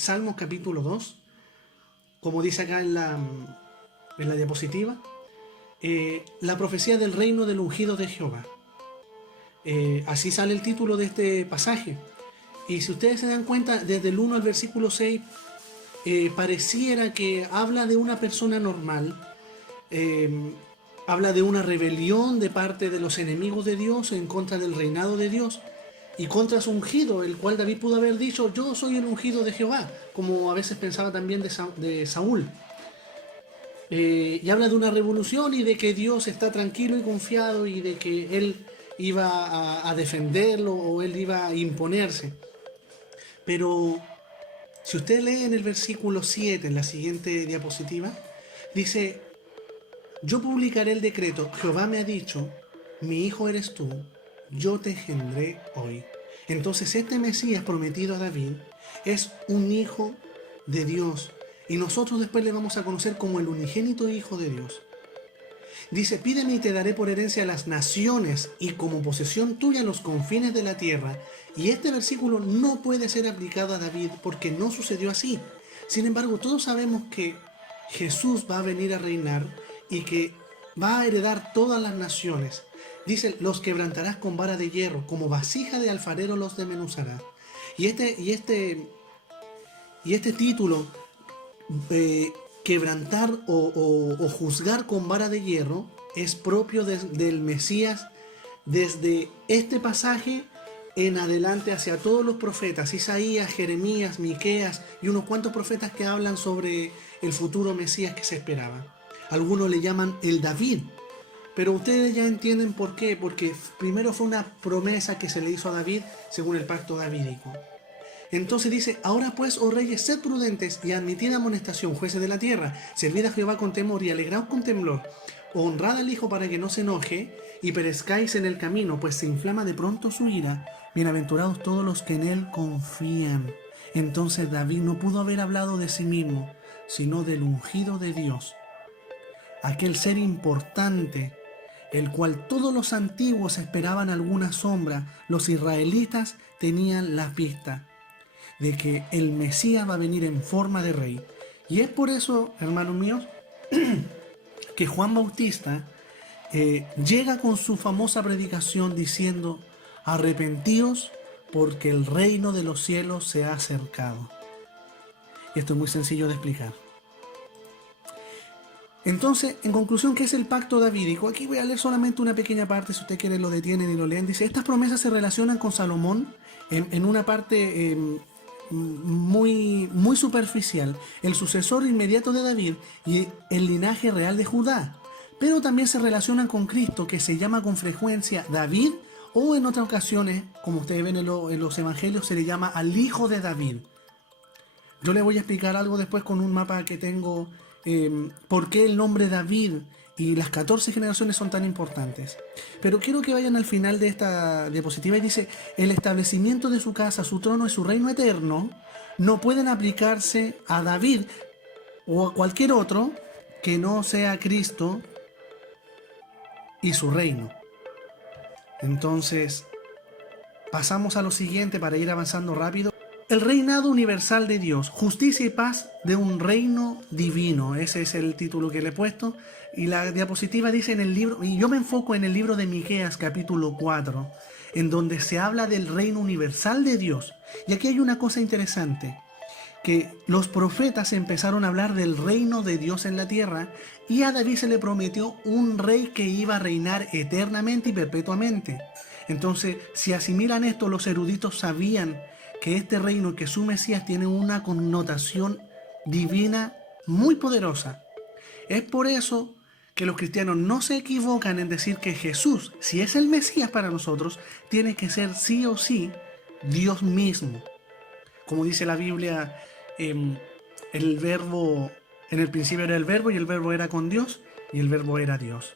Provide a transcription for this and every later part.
Salmos capítulo 2, como dice acá en la diapositiva, la profecía del reino del ungido de Jehová. Así sale el título de este pasaje. Y si ustedes se dan cuenta, desde el 1 al versículo 6, pareciera que habla de una persona normal, habla de una rebelión de parte de los enemigos de Dios en contra del reinado de Dios y contra su ungido, el cual David pudo haber dicho: yo soy el ungido de Jehová, como a veces pensaba también de Saúl. Y habla de una revolución y de que Dios está tranquilo y confiado y de que Él iba a defenderlo o Él iba a imponerse. Pero si usted lee en el versículo 7, en la siguiente diapositiva, dice: yo publicaré el decreto, Jehová me ha dicho, mi hijo eres tú, yo te engendré hoy. Entonces este Mesías prometido a David es un hijo de Dios, y nosotros después le vamos a conocer como el unigénito hijo de Dios. Dice: pídeme y te daré por herencia a las naciones y como posesión tuya los confines de la tierra. Y este versículo no puede ser aplicado a David porque no sucedió así. Sin embargo, todos sabemos que Jesús va a venir a reinar y que va a heredar todas las naciones. Dice: los quebrantarás con vara de hierro, como vasija de alfarero los desmenuzarás. Y este título, quebrantar o juzgar con vara de hierro, es propio del Mesías desde este pasaje en adelante hacia todos los profetas, Isaías, Jeremías, Miqueas y unos cuantos profetas que hablan sobre el futuro Mesías que se esperaba. Algunos le llaman el David, pero ustedes ya entienden por qué, porque primero fue una promesa que se le hizo a David según el pacto davídico. Entonces dice: ahora pues, oh reyes, sed prudentes y admitid amonestación, jueces de la tierra, servid a Jehová con temor y alegraos con temblor, honrad al Hijo para que no se enoje y perezcáis en el camino, pues se inflama de pronto su ira. Bienaventurados todos los que en él confían. Entonces David no pudo haber hablado de sí mismo, sino del ungido de Dios, aquel ser importante, el cual todos los antiguos esperaban alguna sombra. Los israelitas tenían la pista de que el Mesías va a venir en forma de rey. Y es por eso, hermanos míos, que Juan Bautista llega con su famosa predicación diciendo: arrepentíos porque el reino de los cielos se ha acercado. Y esto es muy sencillo de explicar. Entonces, en conclusión, ¿qué es el pacto davídico? Aquí voy a leer solamente una pequeña parte, si usted quiere lo detienen y lo leen. Dice: estas promesas se relacionan con Salomón en una parte muy superficial, el sucesor inmediato de David y el linaje real de Judá, pero también se relacionan con Cristo, que se llama con frecuencia David, o en otras ocasiones, como ustedes ven en los evangelios, se le llama al hijo de David. Yo les voy a explicar algo después con un mapa que tengo, por qué el nombre David y las 14 generaciones son tan importantes. Pero quiero que vayan al final de esta diapositiva y dice: el establecimiento de su casa, su trono y su reino eterno no pueden aplicarse a David o a cualquier otro que no sea Cristo y su reino. Entonces, pasamos a lo siguiente para ir avanzando rápido. El reinado universal de Dios, justicia y paz de un reino divino. Ese es el título que le he puesto. Y la diapositiva dice en el libro, y yo me enfoco en el libro de Miqueas capítulo 4, en donde se habla del reino universal de Dios. Y aquí hay una cosa interesante, que los profetas empezaron a hablar del reino de Dios en la tierra, y a David se le prometió un rey que iba a reinar eternamente y perpetuamente. Entonces, si asimilan esto, los eruditos sabían que este reino, que su Mesías, tiene una connotación divina muy poderosa. Es por eso que los cristianos no se equivocan en decir que Jesús, si es el Mesías para nosotros, tiene que ser sí o sí Dios mismo. Como dice la Biblia, el verbo, en el principio era el verbo y el verbo era con Dios y el verbo era Dios.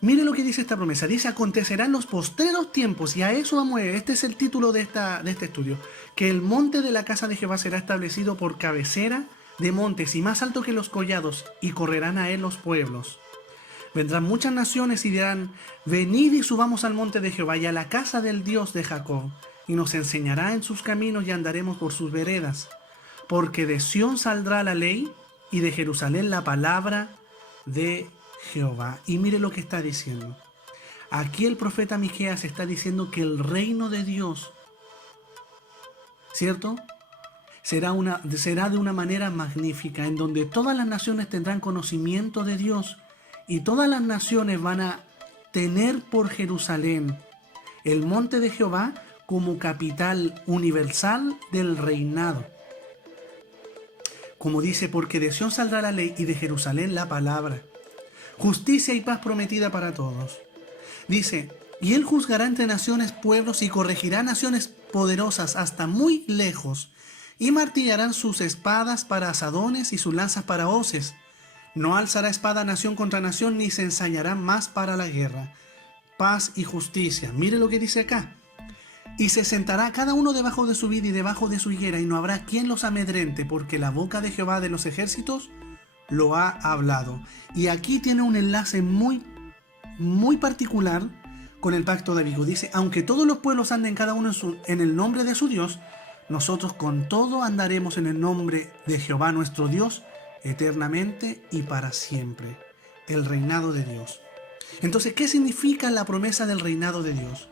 Mire lo que dice esta promesa. Dice: acontecerán los postreros tiempos, y a eso vamos a ver. Este es el título de este estudio. Que el monte de la casa de Jehová será establecido por cabecera de montes y más alto que los collados, y correrán a él los pueblos. Vendrán muchas naciones y dirán: venid y subamos al monte de Jehová y a la casa del Dios de Jacob, y nos enseñará en sus caminos y andaremos por sus veredas. Porque de Sión saldrá la ley y de Jerusalén la palabra de Jehová. Y mire lo que está diciendo. Aquí el profeta Miqueas está diciendo que el reino de Dios, ¿cierto?, será de una manera magnífica, en donde todas las naciones tendrán conocimiento de Dios y todas las naciones van a tener por Jerusalén el monte de Jehová como capital universal del reinado. Como dice, porque de Sión saldrá la ley y de Jerusalén la palabra. Justicia y paz prometida para todos. Dice, y él juzgará entre naciones, pueblos y corregirá naciones poderosas hasta muy lejos. Y martillarán sus espadas para asadones y sus lanzas para hoces. No alzará espada nación contra nación, ni se ensañará más para la guerra. Paz y justicia. Mire lo que dice acá. Y se sentará cada uno debajo de su vid y debajo de su higuera, y no habrá quien los amedrente, porque la boca de Jehová de los ejércitos lo ha hablado. Y aquí tiene un enlace muy particular con el pacto davídico. Dice, aunque todos los pueblos anden cada uno en el nombre de su Dios, nosotros con todo andaremos en el nombre de Jehová nuestro Dios, eternamente y para siempre. El reinado de Dios. Entonces, ¿qué significa la promesa del reinado de Dios?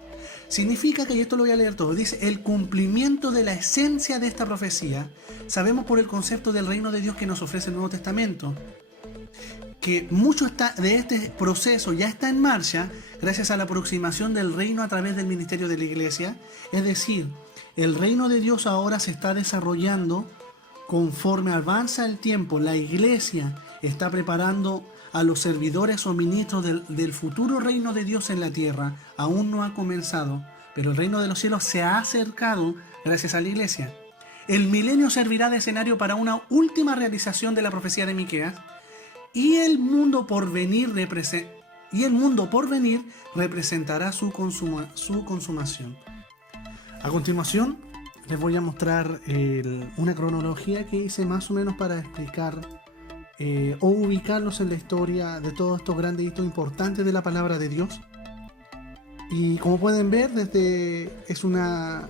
Significa que, y esto lo voy a leer todo, dice, el cumplimiento de la esencia de esta profecía. Sabemos por el concepto del reino de Dios que nos ofrece el Nuevo Testamento, que mucho de este proceso ya está en marcha gracias a la aproximación del reino a través del ministerio de la iglesia. Es decir, el reino de Dios ahora se está desarrollando conforme avanza el tiempo. La iglesia está preparando a los servidores o ministros del futuro reino de Dios en la tierra. Aún no ha comenzado, pero el reino de los cielos se ha acercado gracias a la iglesia. El milenio servirá de escenario para una última realización de la profecía de Miqueas, y el mundo por venir representará su consumación. A continuación, les voy a mostrar una cronología que hice más o menos para explicar o ubicarlos en la historia de todos estos grandes hitos importantes de la palabra de Dios. Y como pueden ver, es una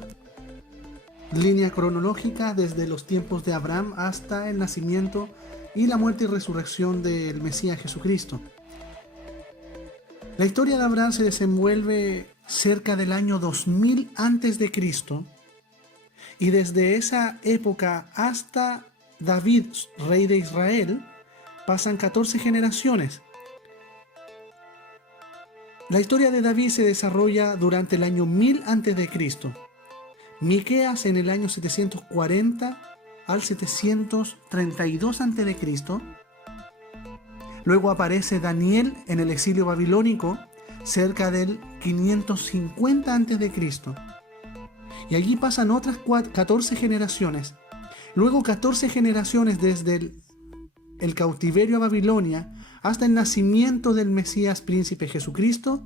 línea cronológica desde los tiempos de Abraham hasta el nacimiento y la muerte y resurrección del Mesías Jesucristo. La historia de Abraham se desenvuelve cerca del año 2000 a.C. y desde esa época hasta David, rey de Israel, pasan 14 generaciones. La historia de David se desarrolla durante el año 1000 a.C. Miqueas en el año 740 al 732 a.C. Luego aparece Daniel en el exilio babilónico cerca del 550 a.C. Y allí pasan otras 14 generaciones. Luego 14 generaciones desde el cautiverio a Babilonia hasta el nacimiento del Mesías príncipe Jesucristo.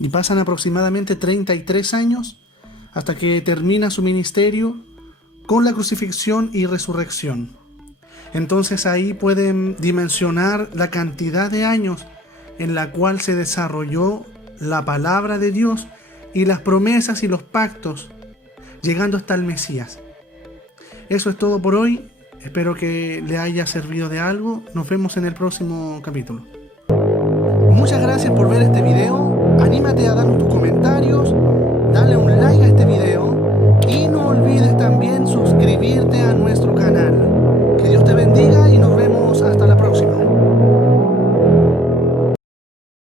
Y pasan aproximadamente 33 años hasta que termina su ministerio con la crucifixión y resurrección. Entonces ahí pueden dimensionar la cantidad de años en la cual se desarrolló la palabra de Dios y las promesas y los pactos, llegando hasta el Mesías. Eso es todo por hoy. Espero que le haya servido de algo. Nos vemos en el próximo capítulo. Muchas gracias por ver este video. Anímate a darnos tus comentarios, dale un like a este video y no olvides también suscribirte a nuestro